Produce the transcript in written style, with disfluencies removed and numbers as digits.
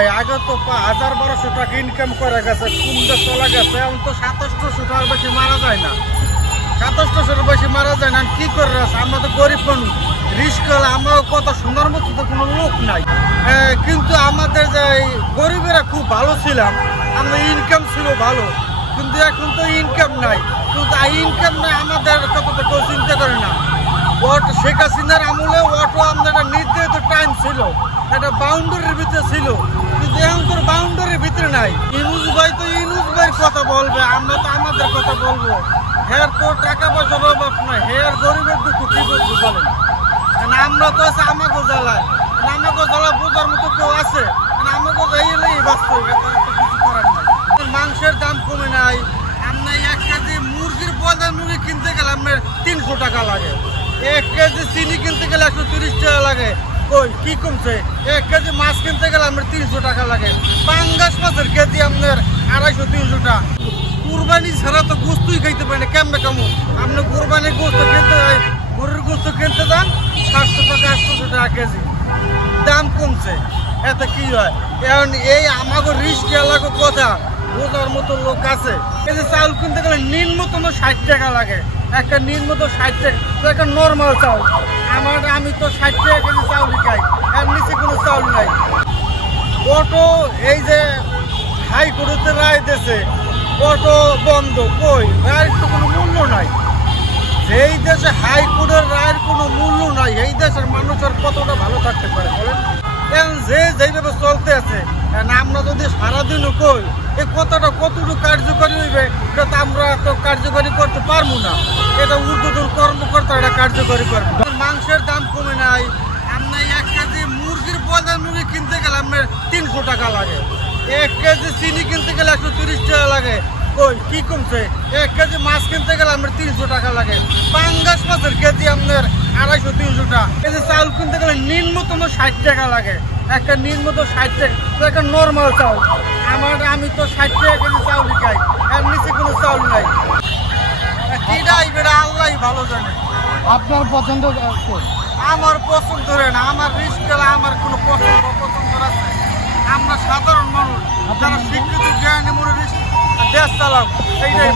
নাই। আগে তো 1000-1200 টাকা ইনকাম করে গেছে, কুমড়ে চলে গেছে। এখন তো 2700 টাকার বেশি মারা যায় না, 2700 বেশি মারা যায় না। কি করে আছে? আমরা তো গরিব মানুষ, রিস্ক হলে আমরা কত সুন্দর মতো তো কোনো লোক নাই। কিন্তু আমাদের যে গরিবেরা খুব ভালো ছিলাম, আমরা ইনকাম ছিল ভালো, কিন্তু এখন তো ইনকাম নাই। কিন্তু ইনকাম নাই, আমাদের কথা তো কেউ চিন্তা করে না। শেখ হাসিনার আমলে অটো আমাদের নির্ধারিত টাইম ছিল, একটা বাউন্ডারির ভিতরে ছিল, কিন্তু এখন তোর বাউন্ডারির ভিতরে নাই। ইনুস ভাই তো ইনুস ভাইয়ের কথা বলবে, আমরা তো আমাদের কথা বলবো। হেয়ার তো টাকা পয়সার অভাব নাই, হেয়ার গরিবের দুঃখ কি বলবো বলেন? আমরা তো আছে আমাকে জ্বালায়, আমাকে জ্বালা বোঝার মতো কেউ আছে? আমাকে এলেই বাঁচতে হবে, কিছু করার নাই। মাংসের দাম কমে নাই। আমরা 1 কেজি মুরগির ব্রয়লার মুরগি কিনতে গেলে আপনার 300 টাকা লাগে, 1 কেজি চিনি কিনতে গেলে 130 টাকা লাগে। কই কি কমছে? 1 কেজি মাছ কিনতে গেলে আপনার 300 টাকা লাগে। পাঙ্গাস মাছের কেজি আপনার 250-300 টাকা। কুরবানি ছাড়া তো গোস্তই খাইতে পারে না, কেমনে কামো? আপনি কুরবানির গোস্ত কিনতে হয়, গরুর গোস্ত কিনতে যান 700 টাকা 800 টাকা কেজি, দাম কমছে। এতে কি হয়? এখন এই আমাকে রিস্ক এলাকার কথা বোঝার মতো লোক আছে। এই যে চাউল কিনতে গেলে নিম্নতম 60 টাকা লাগে, একটা নিম্নতম 60 টাকা, তো একটা নর্মাল চাউল। আমি তো 60 টাকা কেজি চাউলই খাই, এর নিচে কোনো চাউল নাই। অটো এই যে হাইকোর্টের রায় দিয়েছে, অটো বন্ধ। কই রায়ের তো কোনো মূল্য নাই। যেই দেশে হাইকোর্টের রায়ের কোনো মূল্য নাই, এই দেশের মানুষের কতটা ভালো থাকতে পারে বলেন? যে যেভাবে চলতে আছে, আমরা যদি সারাদিনও কই এই কথাটা কতটুকু কার্যকরী হইবে, এটা তো আমরা তো কার্যকরী করতে পারবো না। এটা ঊর্ধ্বতন কর্মকর্তা এটা কার্যকরী করবে। মাংসের দাম কমে নাই। আমরা 1 কেজি মুরগির ব্রয়লার মুরগি কিনতে গেলে আপনার 300 টাকা লাগে, 1 কেজি চিনি কিনতে গেলে 130 টাকা লাগে। কই কি কমছে? 1 কেজি মাছ কিনতে গেলে আপনার 300 টাকা লাগে। পাঙ্গাস মাছের কেজি আপনার 250-300 টাকা। এই যে চাউল কিনতে গেলে নিম্নতম 60 টাকা লাগে, একটা নিম্নতম 60 টাকা, তো একটা নর্মাল চাউল। আমি তো 60 টাকা কেজি চাউলই খাই, এর নিচে কোনো চাউল নাই। কিটাই বেড়া আল্লাহ ভালো জানে। আপনার পছন্দ? আমার পছন্দ না, আমার রিস্ক গেলে আমার কোনো পছন্দ আছে। আমরা সাধারণ মানুষ, যারা শিক্ষিত জ্ঞানী মনে দেশ চালাম, এইটাই।